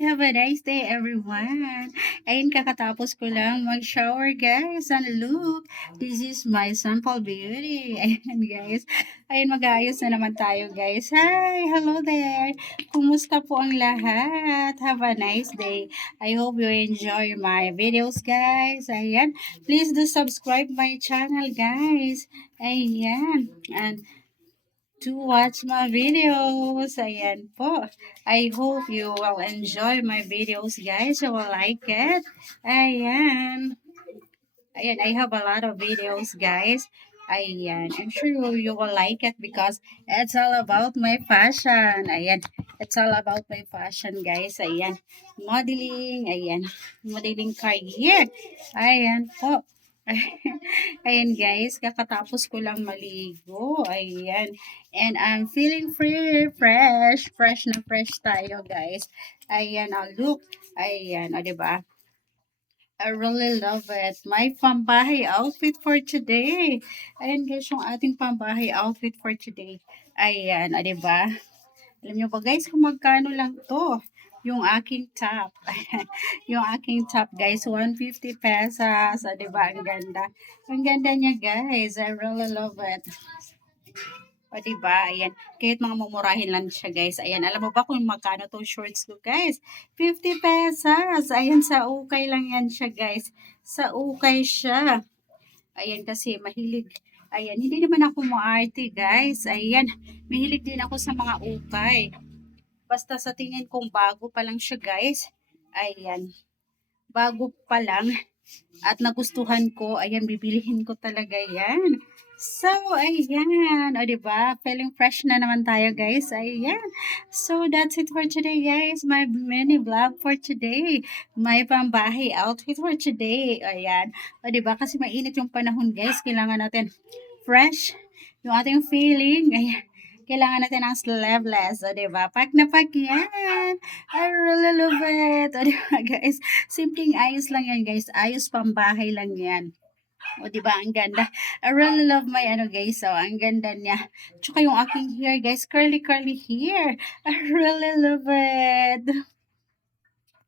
Have a nice day, everyone. Ayun, kakatapos ko lang mag-shower, guys. And look, this is my sample beauty. Ayan, guys. Ayun, mag-aayos na naman tayo, guys. Hi, hello there. Kumusta po ang lahat? Have a nice day. I hope you enjoy my videos, guys. Ayan, please do subscribe my channel, guys. Ayan, and to watch my videos. Ayan po. I hope you will enjoy my videos, guys. You will like it. Ayan. Ayan, I have a lot of videos, guys. Ayan, I'm sure you will like it because it's all about my fashion. Ayan, it's all about my fashion, guys. Ayan, modeling. Ayan, modeling career. Ayan po. Ayan guys, kakatapos ko lang maligo. Ayan. And I'm feeling free, fresh. Fresh na fresh tayo guys. Ayan, look. Ayan, 'di ba? I really love it. My pambahay outfit for today. Ayan guys, yung ating pambahay outfit for today. Ayan, 'di ba? Alam nyo ba guys kung magkano lang to? Yung aking top. Yung aking top guys, 150 pesos. 'Di ba? Ang ganda. Ang ganda niya guys. I really love it. O, diba? Ayan. Kahit mga mumurahin lang siya, guys. Ayan. Alam mo ba kung magkano tong shorts ko, guys? 50 pesos. Ayan, sa ukay lang yan siya, guys. Sa ukay siya. Ayan, kasi mahilig. Ayan, hindi naman ako maarte, guys. Ayan, mahilig din ako sa mga ukay. Basta sa tingin kong bago pa lang siya, guys. Ayan, bago pa lang at nagustuhan ko, ayan, bibilihin ko talaga yan. So, ayan. O, diba? Feeling fresh na naman tayo, guys. Ayan. So, that's it for today, guys. My mini vlog for today. My pambahay outfit for today. Ayan. O, diba? Kasi mainit yung panahon, guys. Kailangan natin fresh yung ating feeling. Ayan. Kailangan natin ng sleeveless. O, diba? Pack na pack yan. I really love it. O, diba, guys? Simpleng ayos lang yan, guys. Ayos pambahay lang yan. O, di ba? Ang ganda. I really love my ano, guys. So, ang ganda niya. Tsaka yung aking hair, guys. Curly, curly hair. I really love it.